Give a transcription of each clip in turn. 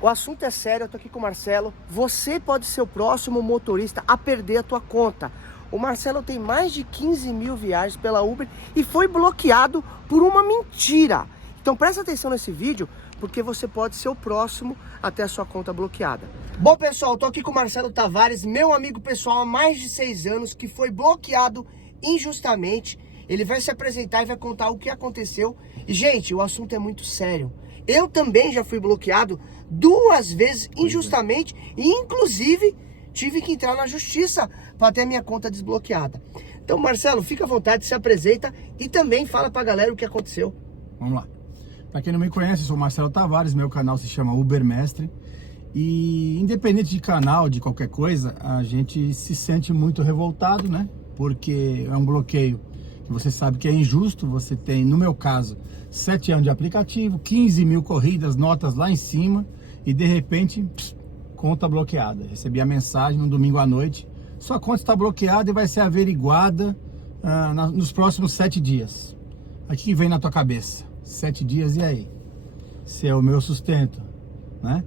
O assunto é sério, eu tô aqui com o Marcelo. Você pode ser o próximo motorista a perder a tua conta. O Marcelo tem mais de 15 mil viagens pela Uber e foi bloqueado por uma mentira. Então presta atenção nesse vídeo, porque você pode ser o próximo a ter a sua conta bloqueada. Bom, pessoal, eu tô aqui com o Marcelo Tavares, meu amigo pessoal há mais de 6 anos, que foi bloqueado injustamente. Ele vai se apresentar e vai contar o que aconteceu. E, gente, o assunto é muito sério. Eu também já fui bloqueado 2 vezes injustamente e, inclusive, tive que entrar na justiça para ter a minha conta desbloqueada. Então, Marcelo, fica à vontade, se apresenta e também fala pra galera o que aconteceu. Vamos lá. Para quem não me conhece, eu sou Marcelo Tavares, meu canal se chama Uber Mestre. E independente de canal, de qualquer coisa, a gente se sente muito revoltado, né? Porque é um bloqueio que você sabe que é injusto. Você tem, no meu caso, 7 anos de aplicativo, 15 mil corridas, notas lá em cima e de repente, conta bloqueada. Recebi a mensagem no domingo à noite: sua conta está bloqueada e vai ser averiguada nos próximos 7 dias. Aqui que vem na tua cabeça: 7 dias, e aí? Se é o meu sustento, né?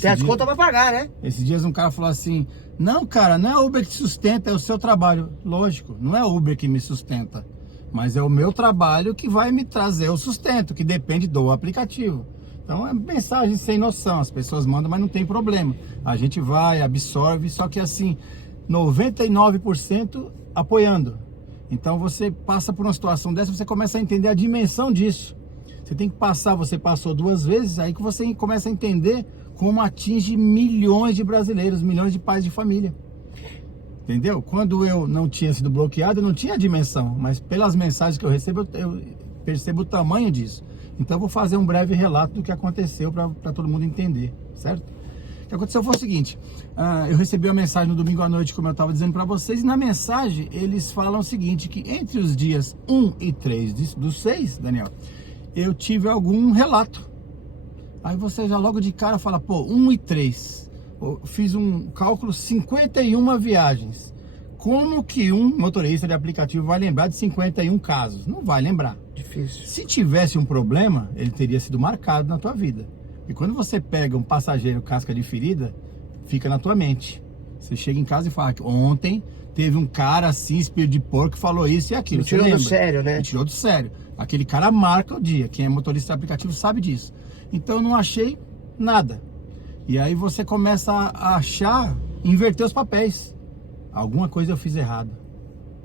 Tem as contas pra pagar, né? Esses dias um cara falou assim: não, cara, não é a Uber que te sustenta, é o seu trabalho. Lógico, não é a Uber que me sustenta, mas é o meu trabalho que vai me trazer o sustento, que depende do aplicativo. Então é mensagem sem noção, as pessoas mandam, mas não tem problema. A gente vai, absorve, só que assim, 99% apoiando. Então você passa por uma situação dessa, você começa a entender a dimensão disso. Você tem que passar, você passou 2 vezes, aí que você começa a entender como atinge milhões de brasileiros, milhões de pais de família. Entendeu? Quando eu não tinha sido bloqueado, eu não tinha a dimensão, mas pelas mensagens que eu recebo, eu percebo o tamanho disso. Então eu vou fazer um breve relato do que aconteceu para todo mundo entender, certo? O que aconteceu foi o seguinte: eu recebi uma mensagem no domingo à noite, como eu estava dizendo para vocês, e na mensagem eles falam o seguinte, que entre os dias 1 e 3 do 6, Daniel, eu tive algum relato. Aí você já logo de cara fala: pô, 1 e 3, eu fiz um cálculo, 51 viagens. Como que um motorista de aplicativo vai lembrar de 51 casos? Não vai lembrar. Difícil. Se tivesse um problema, ele teria sido marcado na tua vida. E quando você pega um passageiro casca de ferida, fica na tua mente. Você chega em casa e fala que ontem teve um cara assim, espírito de porco, que falou isso e aquilo. Me tirou do sério, né? Me tirou do sério. Aquele cara marca o dia. Quem é motorista de aplicativo sabe disso. Então eu não achei nada. E aí você começa a achar, inverter os papéis. Alguma coisa eu fiz errado.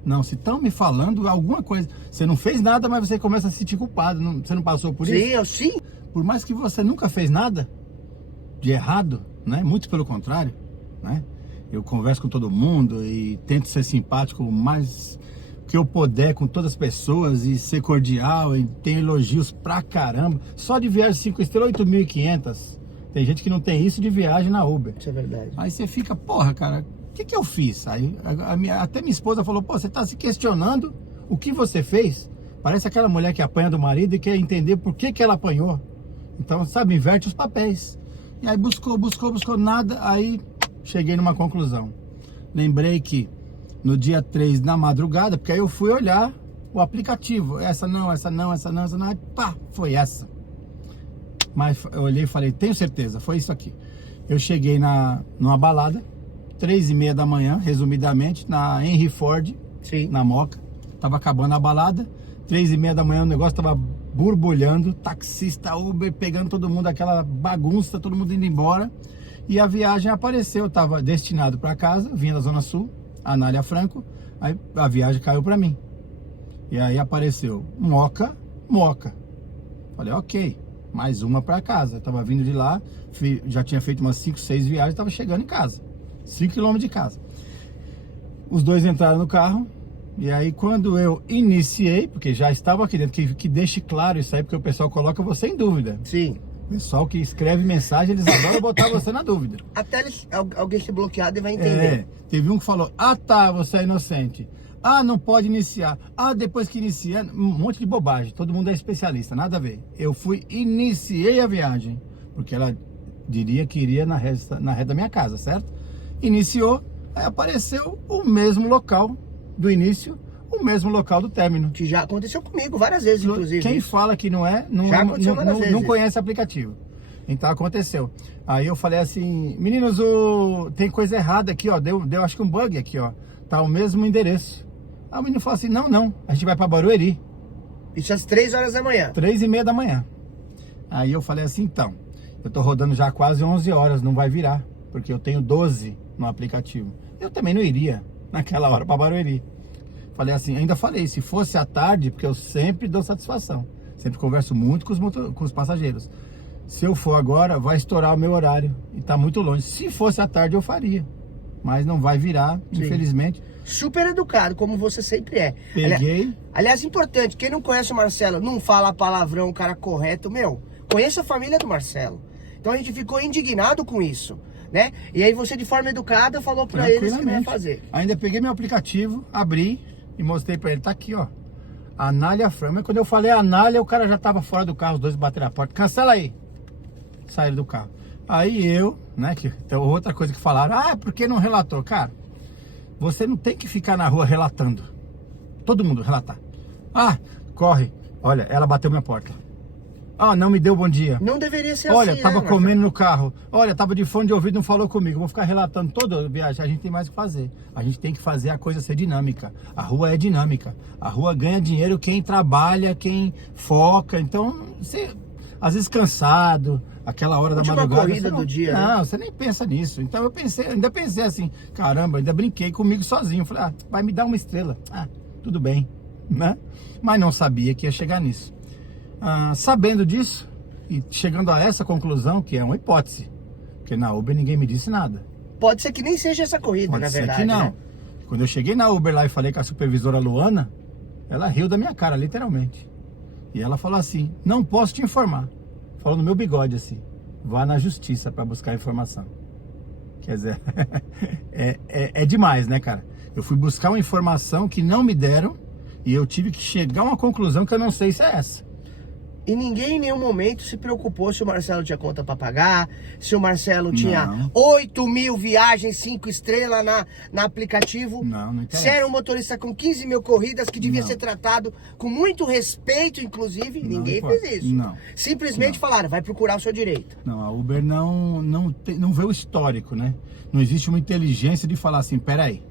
Não, se estão me falando alguma coisa, você não fez nada, mas você começa a se sentir culpado. Você não passou por isso? Sim. Por mais que você nunca fez nada de errado, né? Muito pelo contrário, né? Eu converso com todo mundo e tento ser simpático o mais que eu puder com todas as pessoas e ser cordial, e tenho elogios pra caramba. Só de viagem 5 estrelas, 8.500. Tem gente que não tem isso de viagem na Uber. Isso é verdade. Aí você fica: porra, cara, o que eu fiz? Aí até minha esposa falou: pô, você tá se questionando o que você fez? Parece aquela mulher que apanha do marido e quer entender por que ela apanhou. Então, sabe, inverte os papéis. E aí buscou nada. Aí cheguei numa conclusão. Lembrei que no dia 3, na madrugada, porque aí eu fui olhar o aplicativo. Essa não. Aí, pá, foi essa. Mas eu olhei e falei: tenho certeza, foi isso aqui. Eu cheguei numa balada, 3h30 da manhã, resumidamente, na Henry Ford, Sim. na Moca. Tava acabando a balada, 3h30 da manhã, o negócio tava borbulhando, taxista, Uber, pegando todo mundo, aquela bagunça, todo mundo indo embora. E a viagem apareceu, eu tava destinado para casa, vinha da Zona Sul, Anália Franco, aí a viagem caiu para mim. E aí apareceu Moca. Falei: ok, mais uma para casa. Eu tava vindo de lá, já tinha feito umas 5, 6 viagens, tava chegando em casa, 5 km de casa. Os dois entraram no carro. E aí quando eu iniciei, porque já estava aqui dentro, que deixe claro isso aí, porque o pessoal coloca você em dúvida. Sim. O pessoal que escreve mensagem, eles adoram botar você na dúvida. Até alguém ser bloqueado e vai entender. Teve um que falou: ah tá, você é inocente. Ah, não pode iniciar. Ah, depois que inicia, um monte de bobagem. Todo mundo é especialista, nada a ver. Eu iniciei a viagem, porque ela diria que iria na reta da minha casa, certo? Iniciou, aí apareceu o mesmo local do início, o mesmo local do término. Que já aconteceu comigo várias vezes, inclusive. Quem fala que não já aconteceu várias vezes. Não conhece aplicativo. Então aconteceu. Aí eu falei assim, meninos, tem coisa errada aqui, ó. Deu acho que um bug aqui, ó. Tá o mesmo endereço. Aí o menino falou assim, não, a gente vai pra Barueri. Isso às 3 horas da manhã. 3h30 da manhã. Aí eu falei assim, então, eu tô rodando já quase 11 horas, não vai virar. Porque eu tenho 12 no aplicativo. Eu também não iria naquela hora pra Barueri. Falei assim, ainda falei, se fosse à tarde, porque eu sempre dou satisfação. Sempre converso muito com os passageiros. Se eu for agora, vai estourar o meu horário. E tá muito longe. Se fosse à tarde, eu faria. Mas não vai virar, Sim. Infelizmente. Super educado, como você sempre é. Peguei. Aliás, importante, quem não conhece o Marcelo, não fala palavrão, o cara correto, conheça a família do Marcelo. Então a gente ficou indignado com isso, né? E aí você, de forma educada, falou pra eles que não ia fazer. Ainda peguei meu aplicativo, abri e mostrei pra ele, tá aqui, ó. Anália Franco. Mas quando eu falei Anália, o cara já tava fora do carro, os dois bateram a porta. Cancela aí. Saíram do carro. Aí eu, né, então outra coisa que falaram, por que não relatou? Cara, você não tem que ficar na rua relatando. Todo mundo relatar. Corre. Olha, ela bateu minha porta. Não me deu bom dia. Não deveria ser Olha, assim, tava né, comendo no carro. Olha, tava de fone de ouvido, não falou comigo. Vou ficar relatando toda a viagem. A gente tem mais o que fazer. A gente tem que fazer a coisa ser dinâmica. A rua é dinâmica. A rua ganha dinheiro quem trabalha, quem foca. Então, você, às vezes cansado, aquela hora da madrugada. Corrida do dia, não, né? você nem pensa nisso. Então eu ainda pensei assim, caramba, ainda brinquei comigo sozinho. Falei, vai me dar uma estrela. Tudo bem, né? Mas não sabia que ia chegar nisso. Sabendo disso e chegando a essa conclusão, que é uma hipótese, porque na Uber ninguém me disse nada. Pode ser que nem seja essa corrida, Pode na ser verdade, que não. né? Quando eu cheguei na Uber lá e falei com a supervisora Luana, ela riu da minha cara, literalmente. E ela falou assim, não posso te informar. Falou no meu bigode assim, vá na justiça para buscar informação. Quer dizer, é demais, né, cara? Eu fui buscar uma informação que não me deram e eu tive que chegar a uma conclusão que eu não sei se é essa. E ninguém em nenhum momento se preocupou se o Marcelo tinha conta pra pagar, se o Marcelo tinha 8.000 viagens 5 estrelas na aplicativo. Não interessa. Se era um motorista com 15.000 corridas que devia ser tratado com muito respeito, inclusive, ninguém fez isso. Não. Simplesmente falaram, vai procurar o seu direito. Não, a Uber não vê o histórico, né? Não existe uma inteligência de falar assim, peraí.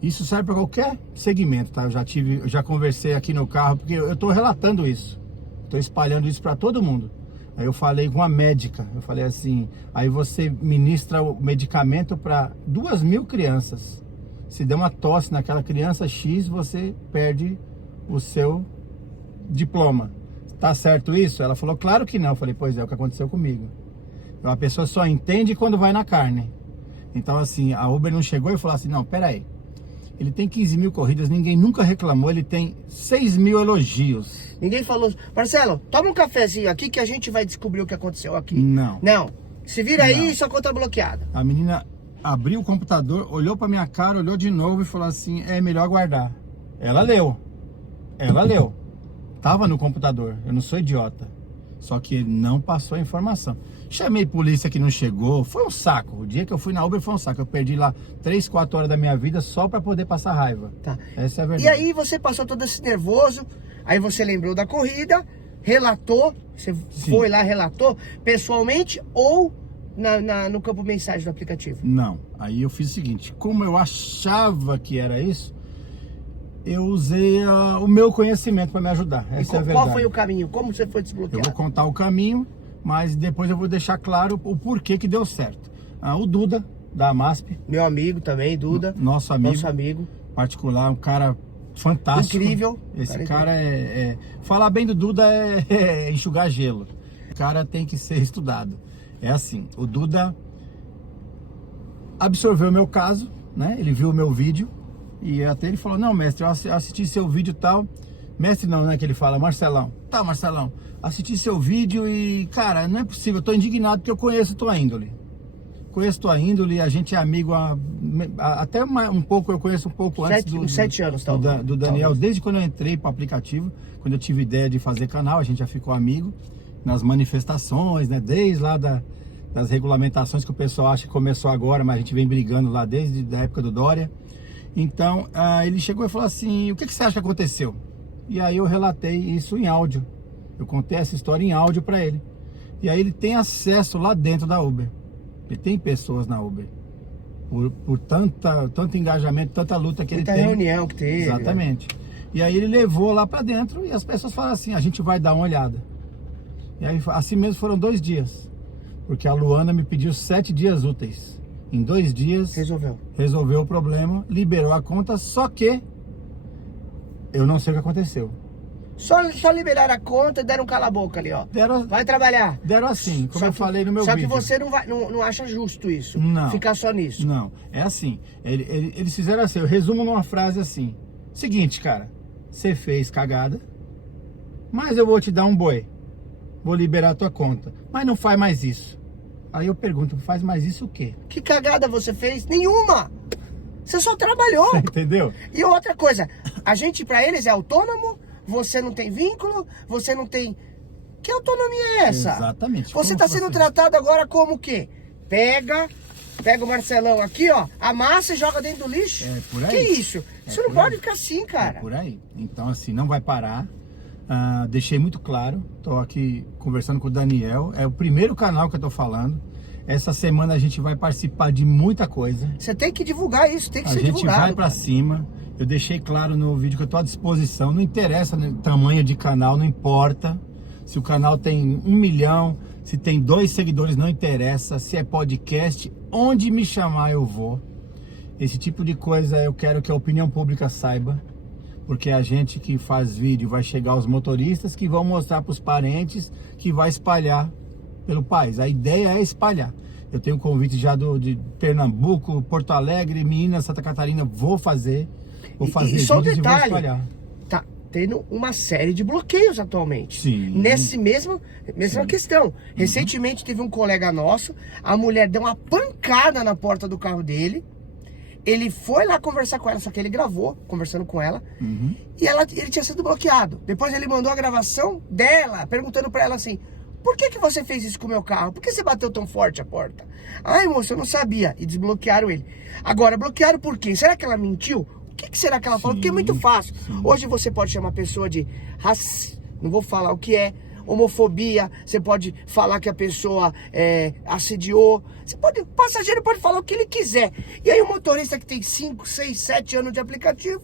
Isso serve para qualquer segmento, tá? Eu já conversei aqui no carro, porque eu tô relatando isso. Tô espalhando isso para todo mundo. Aí eu falei com a médica, eu falei assim, aí você ministra o medicamento para 2.000 crianças. Se der uma tosse naquela criança X, você perde o seu diploma. Tá certo isso? Ela falou, claro que não. Eu falei, pois é, o que aconteceu comigo. A pessoa só entende quando vai na carne. Então assim, a Uber não chegou e falou assim, não, peraí. Ele tem 15.000 corridas, ninguém nunca reclamou, ele tem 6.000 elogios. Ninguém falou, Marcelo, toma um cafezinho aqui que a gente vai descobrir o que aconteceu aqui. Não. Não, se vira aí, sua conta bloqueada. A menina abriu o computador, olhou pra minha cara, olhou de novo e falou assim, é melhor guardar. Ela leu. Tava no computador, eu não sou idiota. Só que ele não passou a informação. Chamei polícia que não chegou, foi um saco. O dia que eu fui na Uber foi um saco. Eu perdi lá 3, 4 horas da minha vida só pra poder passar raiva. Tá. Essa é a verdade. E aí você passou todo esse nervoso, aí você lembrou da corrida, relatou, você foi lá, relatou pessoalmente ou no campo mensagem do aplicativo? Não, aí eu fiz o seguinte, como eu achava que era isso, eu usei o meu conhecimento para me ajudar. Essa é a verdade. Qual foi o caminho? Como você foi desbloqueado? Eu vou contar o caminho, mas depois eu vou deixar claro o porquê que deu certo. O Duda, da MASP. Meu amigo também, Duda. Nosso amigo. Particular, um cara fantástico. Incrível. Esse cara falar bem do Duda é enxugar gelo. O cara tem que ser estudado. É assim, o Duda absorveu o meu caso, né? Ele viu o meu vídeo e até ele falou, não, mestre, eu assisti seu vídeo e tal. Mestre não, né, que ele fala, Marcelão. Tá, Marcelão, assisti seu vídeo e, cara, não é possível, eu tô indignado porque eu conheço tua índole. A gente é amigo até um pouco, eu conheço um pouco antes do 7 anos, do Daniel, talvez. Desde quando eu entrei para o aplicativo, quando eu tive ideia de fazer canal, a gente já ficou amigo nas manifestações, né, desde lá das regulamentações que o pessoal acha que começou agora, mas a gente vem brigando lá desde a época do Dória. Então, ele chegou e falou assim, o que você acha que aconteceu? E aí eu relatei isso em áudio. Eu contei essa história em áudio para ele. E aí ele tem acesso lá dentro da Uber. Ele tem pessoas na Uber. Por tanto engajamento, tanta luta que ele tem. reunião que teve. Exatamente. E aí ele levou lá pra dentro e as pessoas falaram assim, a gente vai dar uma olhada. E aí assim mesmo foram 2 dias. Porque a Luana me pediu 7 dias úteis. Em 2 dias resolveu o problema, liberou a conta, só que eu não sei o que aconteceu. Só liberaram a conta e deram um cala-boca ali, ó. Vai trabalhar. Deram assim, como eu falei no meu vídeo. Só que você não acha justo isso. Não. Ficar só nisso. Não, é assim. Eles fizeram assim, eu resumo numa frase assim. Seguinte, cara, você fez cagada, mas eu vou te dar um boi. Vou liberar a tua conta. Mas não faz mais isso. Aí eu pergunto, faz mais isso o quê? Que cagada você fez? Nenhuma! Você só trabalhou. Você entendeu? E outra coisa, a gente pra eles é autônomo, você não tem vínculo, você não tem... Que autonomia é essa? Exatamente. Você tá sendo tratado agora como o quê? Pega o Marcelão aqui, ó, amassa e joga dentro do lixo. É por aí. Que isso? Você não pode ficar assim, cara. É por aí. Então assim, não vai parar. Deixei muito claro, tô aqui conversando com o Daniel, é o primeiro canal que eu tô falando. Essa semana a gente vai participar de muita coisa. Você tem que divulgar isso, tem que ser divulgado. A gente vai pra cima. Eu deixei claro no vídeo que eu tô à disposição. Não interessa o tamanho de canal, não importa. Se o canal tem 1 milhão, se tem 2 seguidores, não interessa. Se é podcast, onde me chamar eu vou. Esse tipo de coisa eu quero que a opinião pública saiba. Porque a gente que faz vídeo vai chegar aos motoristas que vão mostrar para os parentes, que vai espalhar pelo país. A ideia é espalhar. Eu tenho convite já de Pernambuco, Porto Alegre, Minas, Santa Catarina. Vou fazer e só um vídeos e vou detalhe, espalhar. tá tendo uma série de bloqueios atualmente. Sim. Nessa mesma questão. Recentemente teve um colega nosso, a mulher deu uma pancada na porta do carro dele. Ele foi lá conversar com ela, só que ele gravou conversando com ela. E ele tinha sido bloqueado. Depois ele mandou a gravação dela, perguntando pra ela assim: por que você fez isso com o meu carro? Por que você bateu tão forte a porta? Ai, moço, eu não sabia. E desbloquearam ele. Agora, bloquearam por quê? Será que ela mentiu? O que será que ela falou? Porque é muito fácil. Hoje você pode chamar a pessoa de não vou falar o que é, homofobia, você pode falar que a pessoa assediou, o passageiro pode falar o que ele quiser. E aí o motorista que tem 5, 6, 7 anos de aplicativo,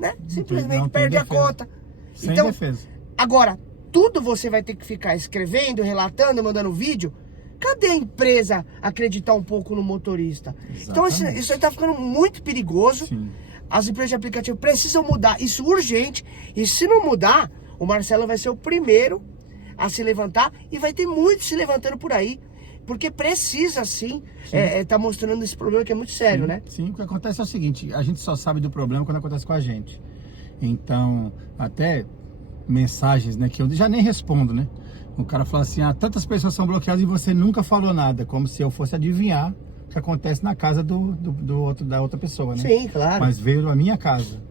né, simplesmente perde a conta. Sem então, defesa. Agora, tudo você vai ter que ficar escrevendo, relatando, mandando vídeo. Cadê a empresa acreditar um pouco no motorista? Exatamente. Então isso aí tá ficando muito perigoso. Sim. As empresas de aplicativo precisam mudar, isso é urgente. E se não mudar, o Marcelo vai ser o primeiro a se levantar e vai ter muitos se levantando por aí, porque precisa sim tá mostrando esse problema que é muito sério, né? Sim, o que acontece é o seguinte, a gente só sabe do problema quando acontece com a gente. Então, até mensagens, né, que eu já nem respondo, né? O cara fala assim, tantas pessoas são bloqueadas e você nunca falou nada, como se eu fosse adivinhar o que acontece na casa da outra pessoa, né? Sim, claro. Mas veio na minha casa.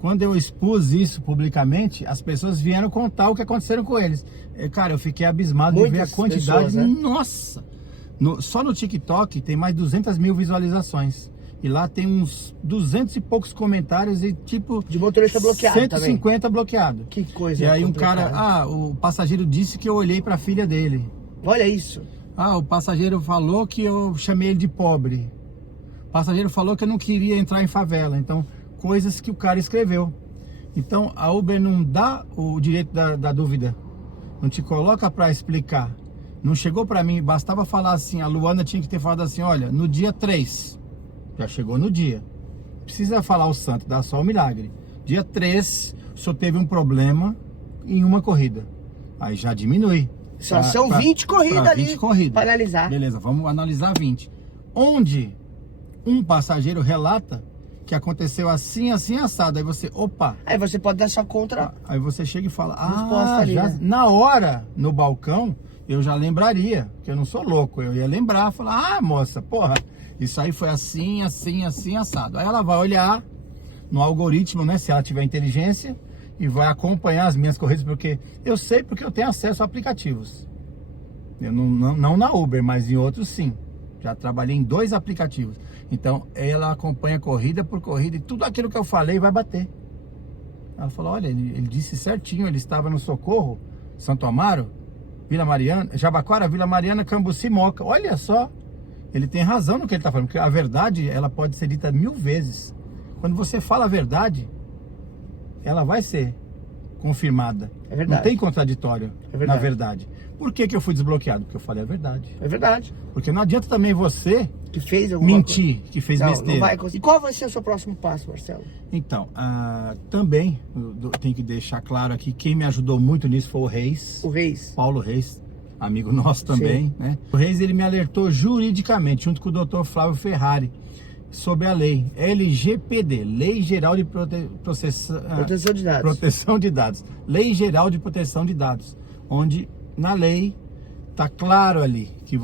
Quando eu expus isso publicamente, as pessoas vieram contar o que aconteceram com eles. Cara, eu fiquei abismado de ver a quantidade. Pessoas, né? Nossa! Só no TikTok tem mais de 200 mil visualizações. E lá tem uns 200 e poucos comentários e tipo... De motorista bloqueado 150 também. Bloqueado. Que coisa. E aí um cara... o passageiro disse que eu olhei pra filha dele. Olha isso. O passageiro falou que eu chamei ele de pobre. O passageiro falou que eu não queria entrar em favela. Então... coisas que o cara escreveu. Então a Uber não dá o direito da dúvida, não te coloca para explicar. Não chegou para mim, bastava falar assim, a Luana tinha que ter falado assim, olha, no dia 3, já chegou no dia, precisa falar o santo, dá só o milagre. Dia 3, o senhor teve um problema em uma corrida, aí já diminui. São 20 corridas ali, 20 corridas. Para analisar. Beleza, vamos analisar 20. Onde um passageiro relata que aconteceu assim, assim, assado. Aí você, opa. Aí você pode dar sua contra. Aí você chega e fala, ali, já, né? Na hora, no balcão, eu já lembraria, que eu não sou louco. Eu ia lembrar, falar, moça, porra, isso aí foi assim, assim, assim, assado. Aí ela vai olhar no algoritmo, né, se ela tiver inteligência, e vai acompanhar as minhas corridas, porque eu sei porque eu tenho acesso a aplicativos. Eu não na Uber, mas em outros sim. Já trabalhei em 2 aplicativos. Então, ela acompanha corrida por corrida e tudo aquilo que eu falei vai bater. Ela falou, olha, ele disse certinho, ele estava no Socorro, Santo Amaro, Vila Mariana, Jabaquara, Vila Mariana, Cambuci, Moca. Olha só, ele tem razão no que ele está falando, porque a verdade, ela pode ser dita 1000 vezes. Quando você fala a verdade, ela vai ser confirmada. É verdade. Não tem contraditório verdade. na verdade. Por que eu fui desbloqueado? Porque eu falei a verdade. É verdade. Porque não adianta também você Que fez alguma mentir, coisa. que fez Não, besteira. não vai conseguir. E qual vai ser o seu próximo passo, Marcelo? Então, também tem que deixar claro aqui, quem me ajudou muito nisso foi o Reis. O Reis. Paulo Reis, amigo nosso também, Sim. né? O Reis, ele me alertou juridicamente, junto com o Dr. Flávio Ferrari, sobre a lei LGPD, Lei Geral de Proteção de dados. Proteção de Dados. Lei Geral de Proteção de Dados, onde na lei tá claro ali que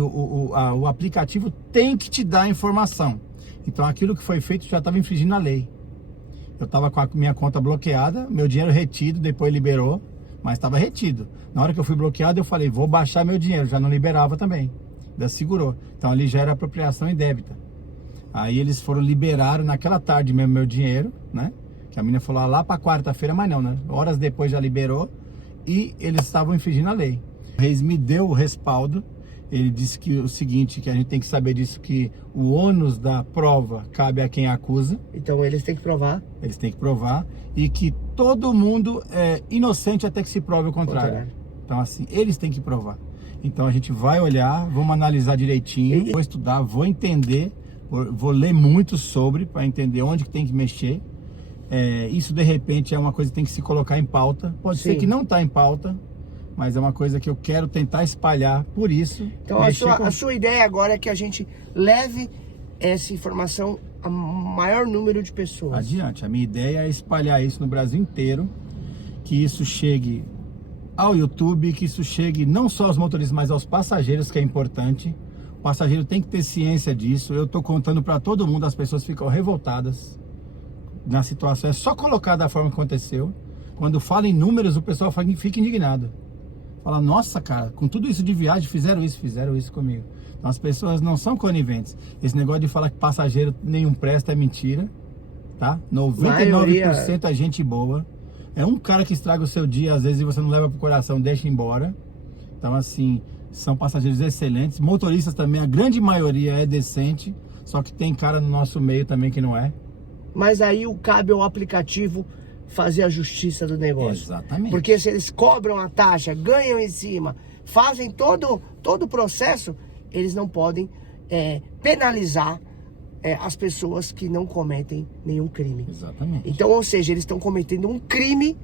o aplicativo tem que te dar informação. Então aquilo que foi feito já estava infringindo a lei. Eu estava com a minha conta bloqueada, meu dinheiro retido, depois liberou, mas estava retido. Na hora que eu fui bloqueado, eu falei, vou baixar meu dinheiro, já não liberava também. Ainda segurou. Então ali já era apropriação indébita. Aí eles liberaram naquela tarde mesmo meu dinheiro, né? Que a menina falou lá para quarta-feira, mas não, né? Horas depois já liberou e eles estavam infringindo a lei. O Reis me deu o respaldo. Ele disse que o seguinte, que a gente tem que saber disso, que o ônus da prova cabe a quem acusa. Então eles têm que provar. Eles têm que provar. E que todo mundo é inocente até que se prove o contrário. Então assim, eles têm que provar. Então a gente vai olhar, vamos analisar direitinho, vou estudar, vou entender, vou ler muito sobre, para entender onde que tem que mexer. Isso de repente é uma coisa que tem que se colocar em pauta. Pode ser que não está em pauta, mas é uma coisa que eu quero tentar espalhar, por isso. Então a sua ideia agora é que a gente leve essa informação a maior número de pessoas. Adiante. A minha ideia é espalhar isso no Brasil inteiro, que isso chegue ao YouTube, que isso chegue não só aos motoristas, mas aos passageiros, que é importante. O passageiro tem que ter ciência disso. Eu estou contando para todo mundo, as pessoas ficam revoltadas na situação. É só colocar da forma que aconteceu. Quando fala em números, o pessoal fica indignado. Fala, nossa, cara, com tudo isso de viagem, fizeram isso comigo. Então as pessoas não são coniventes. Esse negócio de falar que passageiro nenhum presta é mentira, tá? 99% é gente boa. É um cara que estraga o seu dia, às vezes, e você não leva pro coração, deixa embora. Então, assim, são passageiros excelentes. Motoristas também, a grande maioria é decente, só que tem cara no nosso meio também que não é. Mas aí cabe ao aplicativo fazer a justiça do negócio. Exatamente. Porque se eles cobram a taxa, ganham em cima, fazem todo o processo, eles não podem penalizar as pessoas que não cometem nenhum crime. Exatamente. Então, ou seja, eles estão cometendo um crime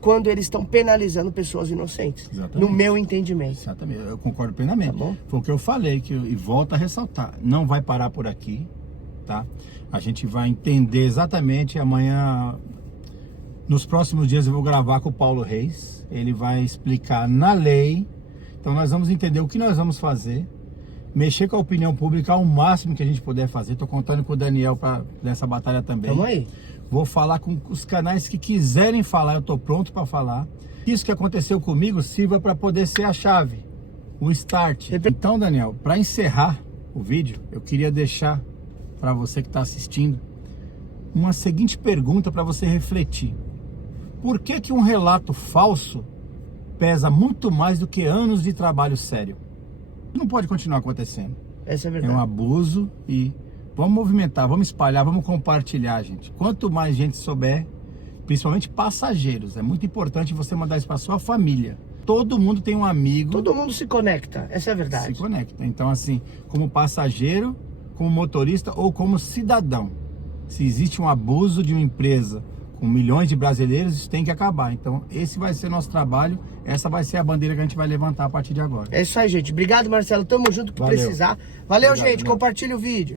quando eles estão penalizando pessoas inocentes. Exatamente. No meu entendimento. Exatamente, eu concordo plenamente. Tá bom? Foi o que eu falei, e volto a ressaltar, não vai parar por aqui, tá? A gente vai entender exatamente amanhã. Nos próximos dias eu vou gravar com o Paulo Reis. Ele vai explicar na lei. Então nós vamos entender o que nós vamos fazer. Mexer com a opinião pública ao máximo que a gente puder fazer. Estou contando com o Daniel nessa batalha também. Tamo aí. Vou falar com os canais que quiserem falar. Eu estou pronto para falar. Isso que aconteceu comigo sirva para poder ser a chave. O start. Então, Daniel, para encerrar o vídeo, eu queria deixar para você que está assistindo uma seguinte pergunta para você refletir. Por que um relato falso pesa muito mais do que anos de trabalho sério? Não pode continuar acontecendo. Essa é a verdade. É um abuso e vamos movimentar, vamos espalhar, vamos compartilhar, gente. Quanto mais gente souber, principalmente passageiros, é muito importante você mandar isso para sua família. Todo mundo tem um amigo. Todo mundo se conecta, essa é a verdade. Se conecta. Então, assim, como passageiro, como motorista ou como cidadão, se existe um abuso de uma empresa com milhões de brasileiros, isso tem que acabar. Então, esse vai ser nosso trabalho, essa vai ser a bandeira que a gente vai levantar a partir de agora. É isso aí, gente. Obrigado, Marcelo. Tamo junto que precisar. Valeu, gente. Compartilha o vídeo.